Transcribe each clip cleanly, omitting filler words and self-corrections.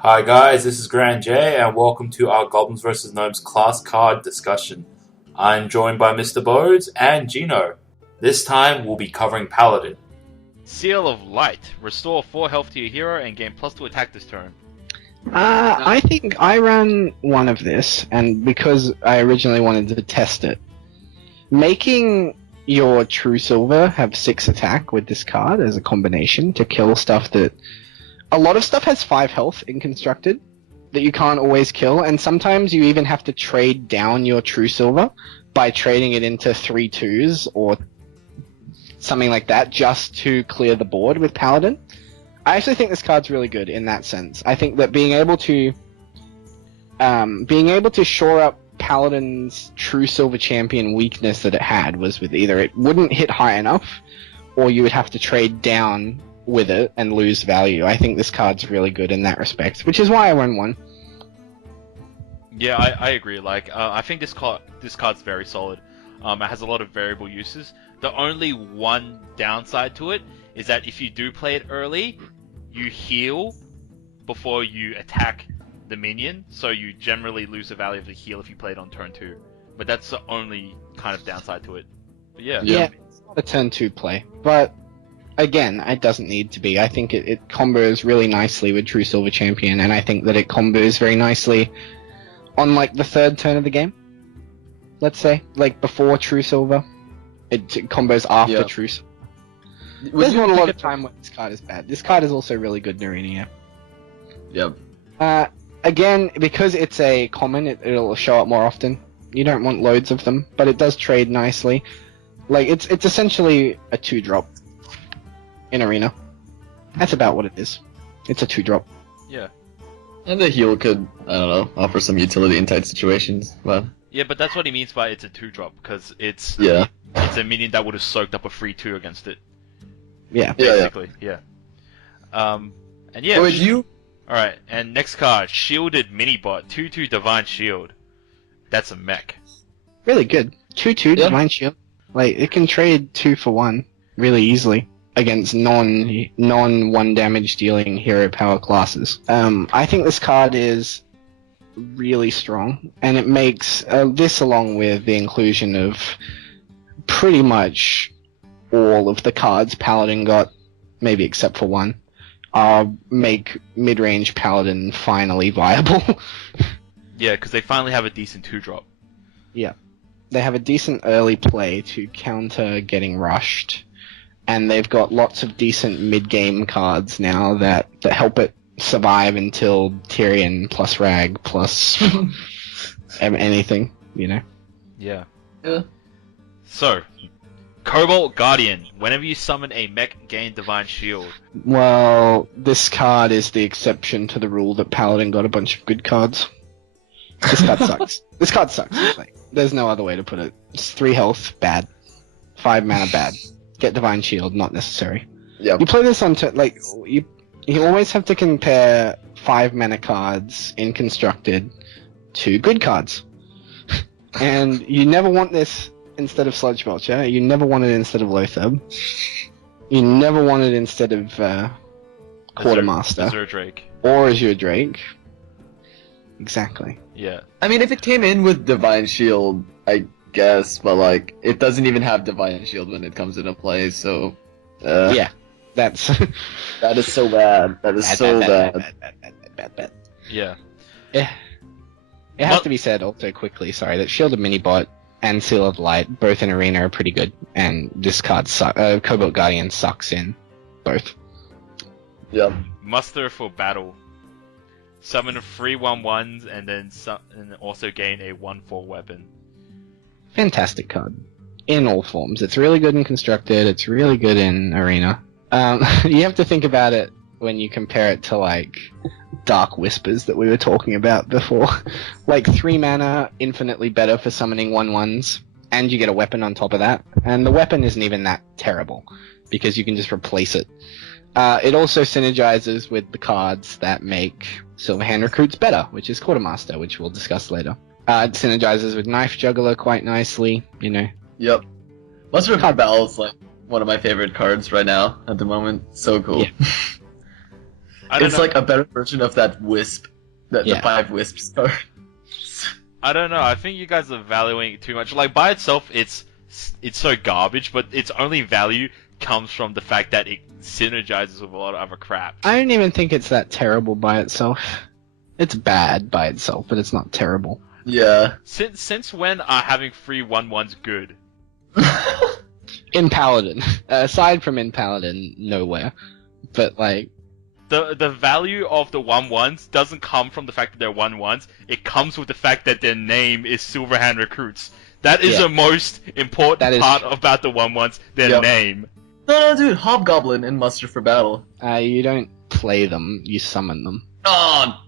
Hi guys, this is Grand J, and welcome to our Goblins vs. Gnomes class card discussion. I'm joined by Mr. Bodes and Gino. This time we'll be covering Paladin. Seal of Light. Restore 4 health to your hero and gain +2 attack this turn. I think I ran one of this, and because I originally wanted to test it, making your True Silver have 6 attack with this card as a combination to kill stuff that... A lot of stuff has 5 health in Constructed that you can't always kill, and sometimes you even have to trade down your True Silver by trading it into 3 2s or something like that just to clear the board with Paladin. I actually think this card's really good in that sense. I think that being able to shore up Paladin's True Silver Champion weakness that it had was with either it wouldn't hit high enough, or you would have to trade down with it and lose value. I think this card's really good in that respect, which is why I run one. Yeah, I agree. I think this card's very solid. It has a lot of variable uses. The only one downside to it is that if you do play it early, you heal before you attack the minion, so you generally lose the value of the heal if you play it on turn 2. But that's the only kind of downside to it. But yeah, it's not a turn 2 play, but again, it doesn't need to be. I think it combos really nicely with True Silver Champion, and I think that it combos very nicely on like the 3rd turn of the game. Let's say, like before True Silver. It combos after True Silver. There's not a lot of time when this card is bad. This card is also really good in Arena. Yep. Again, because it's a common, it'll show up more often. You don't want loads of them, but it does trade nicely. Like, it's essentially a 2-drop in Arena. That's about what it is. It's a 2-drop. Yeah. And the heal could, I don't know, offer some utility in tight situations, but... Yeah, but that's what he means by it's a 2-drop, because it's a minion that would have soaked up a free 2 against it. Yeah. Basically, yeah. And yeah... So you... Alright, and next card, Shielded Minibot, 2/2 Divine Shield. That's a mech. Really good. 2/2 Divine Shield. Like, it can trade 2 for 1 really easily against non-1 damage dealing hero power classes. I think this card is really strong, and it makes this, along with the inclusion of pretty much all of the cards Paladin got, maybe except for one, make mid-range Paladin finally viable. Yeah, because they finally have a decent 2-drop. Yeah. They have a decent early play to counter getting rushed, and they've got lots of decent mid-game cards now that help it survive until Tyrion plus Rag plus anything, you know? Yeah. Yeah. So, Cobalt Guardian. Whenever you summon a mech, gain Divine Shield. Well, this card is the exception to the rule that Paladin got a bunch of good cards. This card sucks. This card sucks. Like, there's no other way to put it. It's 3 health, bad. 5 mana, bad. Get Divine Shield, not necessary. Yep. You play this on you always have to compare 5 mana cards in Constructed to good cards. And you never want this instead of Sludge Belcher. You never want it instead of Lothab. You never want it instead of Quartermaster. Azure Drake. Or Azure Drake. Exactly. Yeah. I mean, if it came in with Divine Shield, I guess, but like, it doesn't even have Divine Shield when it comes into play, so... Yeah. That's... That is so bad. That is so bad. Bad. Yeah. It has to be said also quickly, that Shielded Minibot and Seal of Light, both in Arena, are pretty good, and this card Cobalt Guardian sucks in both. Yep. Muster for Battle. Summon 3 1/1s and then also gain a 1/4 weapon. Fantastic card. In all forms. It's really good in Constructed, it's really good in Arena. You have to think about it when you compare it to, like, Dark Whispers that we were talking about before. Like, 3 mana, infinitely better for summoning 1/1s, and you get a weapon on top of that. And the weapon isn't even that terrible, because you can just replace it. It also synergizes with the cards that make Silverhand Recruits better, which is Quartermaster, which we'll discuss later. It synergizes with Knife Juggler quite nicely, you know. Yep. Muster of Battle is like one of my favorite cards right now at the moment. So cool. Yeah. I don't It's know. like a better version of that wisp. The Yeah. 5 wisps are. I don't know. I think you guys are valuing it too much. Like by itself, it's so garbage, but its only value comes from the fact that it synergizes with a lot of other crap. I don't even think it's that terrible by itself. It's bad by itself, but it's not terrible. Yeah. Since when are having free 1/1s good? In Paladin, aside from in Paladin, nowhere. But like, The value of the 1/1s doesn't come from the fact that they're 1/1s. It comes with the fact that their name is Silverhand Recruits. That is Yeah. the most important That is part true. about the 1/1s. Their Yep. name. No, dude, Hobgoblin and Muster for Battle. you don't play them, you summon them. Oh,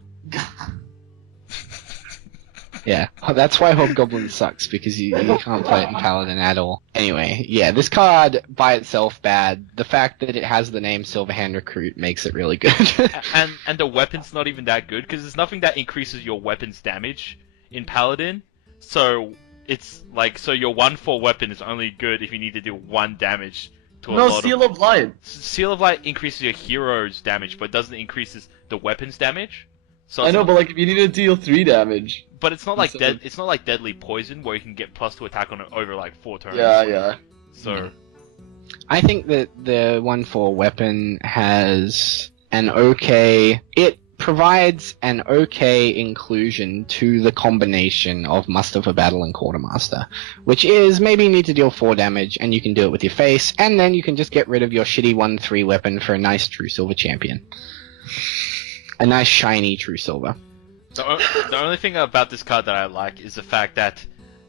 Yeah, that's why Hobgoblin sucks, because you can't play it in Paladin at all. Anyway, yeah, this card by itself bad. The fact that it has the name Silverhand Recruit makes it really good. And the weapon's not even that good because there's nothing that increases your weapon's damage in Paladin. So it's like your 1/4 weapon is only good if you need to do 1 damage to a no, lot Seal of. of Light. Seal of Light increases your hero's damage, but doesn't increases the weapon's damage. So I it's know, not- but like if you need to deal 3 damage. but it's not like instead of- it's not like Deadly Poison where you can get +2 attack on it over like 4 turns. Yeah. So I think that the 1/4 weapon has an okay. It provides an okay inclusion to the combination of Muster for Battle and Quartermaster, which is maybe you need to deal 4 damage and you can do it with your face, and then you can just get rid of your shitty 1/3 weapon for a nice True Silver champion. A nice shiny True Silver. the only thing about this card that I like is the fact that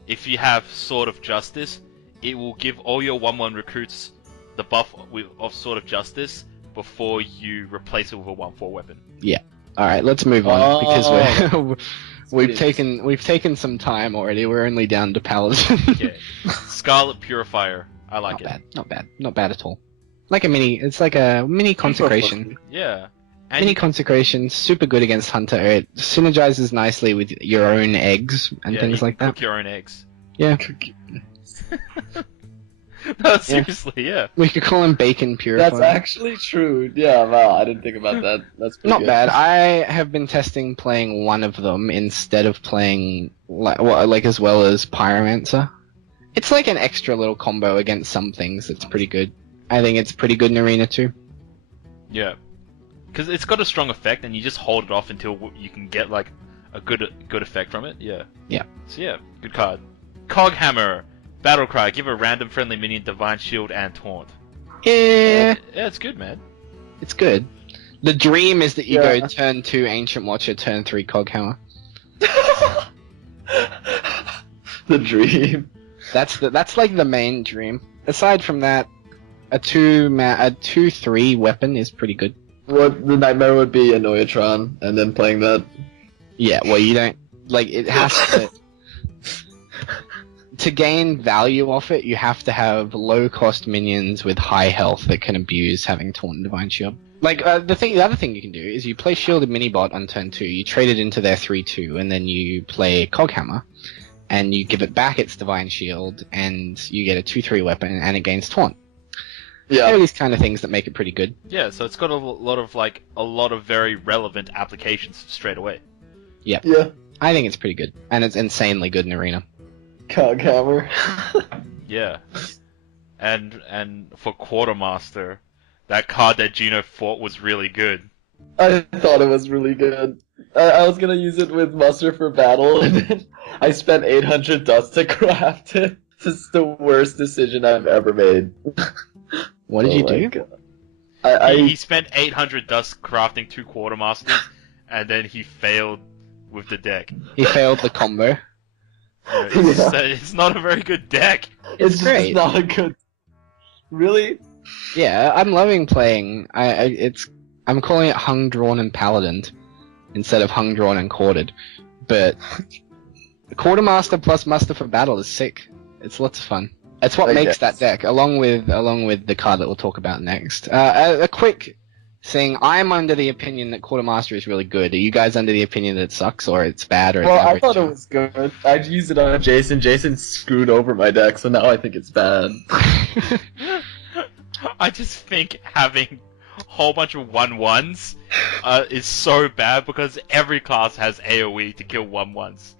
if you have Sword of Justice, it will give all your 1/1 recruits the buff of Sword of Justice before you replace it with a 1/4 weapon. All right, let's move on because we're pretty we've taken some time already. We're only down to Paladin. Yeah. Scarlet Purifier. I like Not it. bad, not bad at all. It's like a mini consecration. Yeah. And Mini consecration, super good against Hunter. It synergizes nicely with your own eggs and yeah, things you like can that. cook your own eggs. Yeah, No, seriously, yeah. we could call him Bacon Purifier. That's actually true. Yeah, wow, I didn't think about that. That's pretty Not good. bad. I have been testing playing one of them instead of playing like as well as Pyromancer. It's like an extra little combo against some things that's pretty good. I think it's pretty good in Arena too. Yeah. Because it's got a strong effect, and you just hold it off until you can get like a good effect from it. Yeah. Yeah. So yeah, good card. Coghammer, Battlecry. Give a random friendly minion Divine Shield and Taunt. Yeah, Yeah, it's good, man. it's good. The dream is that you Yeah. go turn 2 Ancient Watcher, turn 3 Coghammer. The dream. That's like the main dream. Aside from that, a 2/3 weapon is pretty good. What the nightmare would be Annoyatron, and then playing that. Yeah, well, you don't like it has to gain value off it. You have to have low cost minions with high health that can abuse having Taunt and Divine Shield. Like the other thing you can do is you play Shielded Minibot on turn 2. You trade it into their 3/2, and then you play Coghammer, and you give it back its Divine Shield, and you get a 2/3 weapon, and it gains Taunt. There are Yeah. these kind of things that make it pretty good. Yeah, so it's got a lot of very relevant applications straight away. Yeah. I think it's pretty good, and it's insanely good in Arena. Coghammer. Yeah. And for Quartermaster, that card that Gino fought was really good. I thought it was really good. I was gonna use it with Muster for Battle, and then I spent 800 dust to craft it. This is the worst decision I've ever made. What did you my do? God. He spent 800 dust crafting 2 Quartermasters, and then he failed with the deck. He failed the combo. It's not a very good deck. It's great. just not a good. Really? Yeah, I'm loving playing. I'm calling it Hung, Drawn, and Paladin instead of Hung, Drawn, and Corded. But Quartermaster plus Muster for Battle is sick. It's lots of fun. That's what I makes guess. that deck, along with the card that we'll talk about next. A quick thing: I'm under the opinion that Quartermaster is really good. Are you guys under the opinion that it sucks or it's bad or it's Well, I average? thought it was good. I used it on Jason. Jason screwed over my deck, so now I think it's bad. I just think having whole bunch of 1/1s is so bad because every class has AoE to kill 1/1s.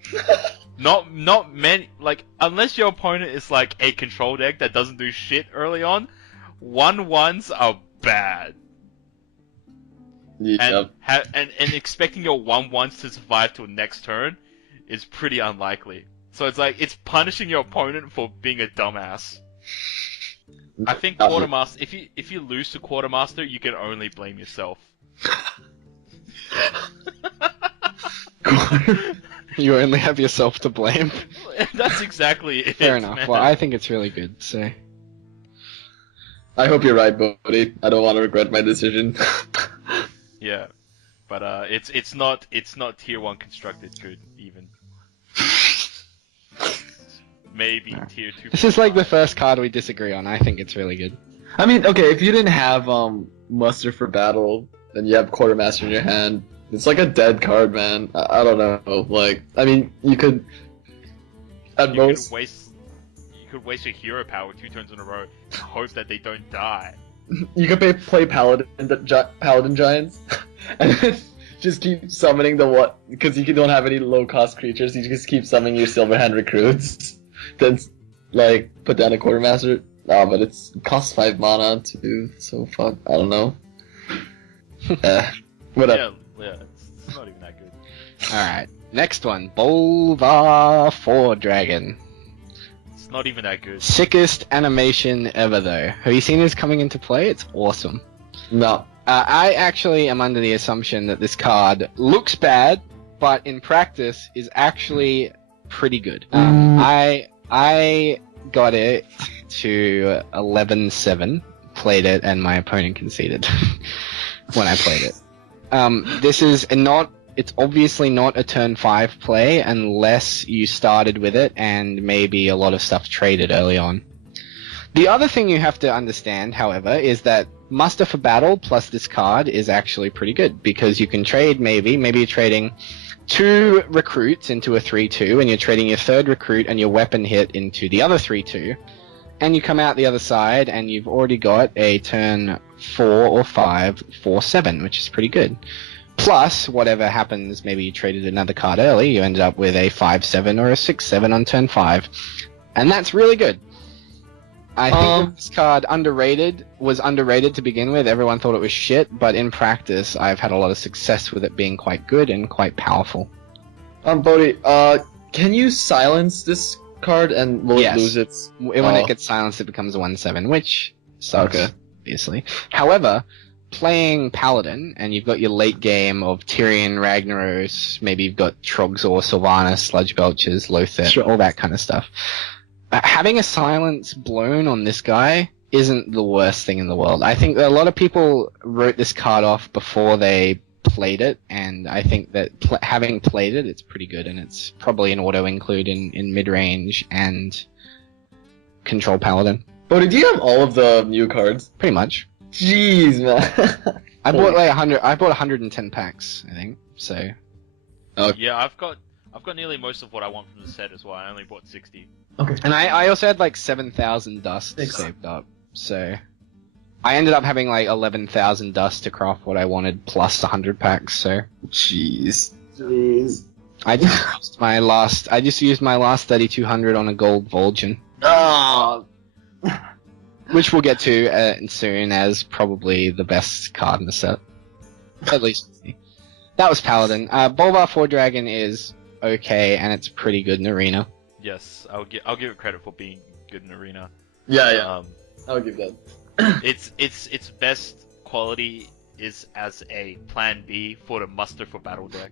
Not many, like, unless your opponent is like a control deck that doesn't do shit early on, 1/1s are bad. Yep. And expecting your 1/1s to survive till next turn is pretty unlikely. So it's like, it's punishing your opponent for being a dumbass. I think Quartermaster, if you lose to Quartermaster, you can only blame yourself. You only have yourself to blame. That's exactly it. Fair enough. Man. Well, I think it's really good, so... I hope you're right, buddy. I don't want to regret my decision. Yeah, but it's not tier 1 constructed good even. Maybe tier 2. This is like the first card we disagree on. I think it's really good. I mean, okay, if you didn't have Muster for Battle, then you have Quartermaster in your hand. It's like a dead card, man. I don't know. Like, I mean, you could at most you could waste your hero power 2 turns in a row and hope that they don't die. you could play Paladin Giants, and then just keep summoning the what, because you don't have any low cost creatures. You just keep summoning your Silverhand recruits. Then, like, put down a Quartermaster. Oh, but it costs 5 mana too, so fuck. I don't know. Whatever. Yeah, it's not even that good. Alright, next one. Bolvar 4 Dragon. It's not even that good. Sickest animation ever, though. Have you seen this coming into play? It's awesome. No. I actually am under the assumption that this card looks bad, but in practice is actually pretty good. I got it to 11-7, played it, and my opponent conceded when I played it. This is it's obviously not a turn 5 play unless you started with it and maybe a lot of stuff traded early on. The other thing you have to understand, however, is that Muster for Battle plus this card is actually pretty good, because you can trade maybe you're trading 2 recruits into a 3/2, and you're trading your 3rd recruit and your weapon hit into the other 3/2, and you come out the other side and you've already got a turn 4 or 5 4/7, which is pretty good. Plus, whatever happens, maybe you traded another card early, you ended up with a 5/7 or a 6/7 on turn 5, and that's really good. I think that this card was underrated to begin with. Everyone thought it was shit, but in practice, I've had a lot of success with it being quite good and quite powerful. Bodhi, can you silence this card and will it lose its... When it gets silenced, it becomes a 1/7, which sucks, obviously. However, playing Paladin, and you've got your late game of Tyrion, Ragnaros, maybe you've got Trogzor, Sylvanas, Sludge Belchers, Lothar, all that kind of stuff. Having a silence blown on this guy isn't the worst thing in the world. I think that a lot of people wrote this card off before they played it, and I think that having played it, it's pretty good, and it's probably an auto-include in mid-range and control Paladin. Bodhi, do you have all of the new cards? Pretty much. Jeez, man. I bought like 100. I bought 110 packs, I think. So. Yeah, I've got nearly most of what I want from the set as well. I only bought 60. Okay. And I also had like 7,000 dust saved up, so I ended up having like 11,000 dust to craft what I wanted plus 100 packs. So. Jeez. I just used my last 3,200 on a gold Vol'jin. Oh. Which we'll get to soon as probably the best card in the set. At least. That was Paladin. Bolvar 4 Dragon is okay, and it's pretty good in Arena. Yes, I'll give it credit for being good in Arena. Yeah. I'll give that. Its best quality is as a plan B for the Muster for Battle deck.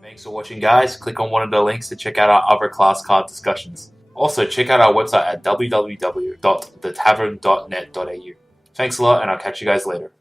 Thanks for watching, guys. Click on one of the links to check out our other class card discussions. Also, check out our website at www.thetavern.net.au. Thanks a lot, and I'll catch you guys later.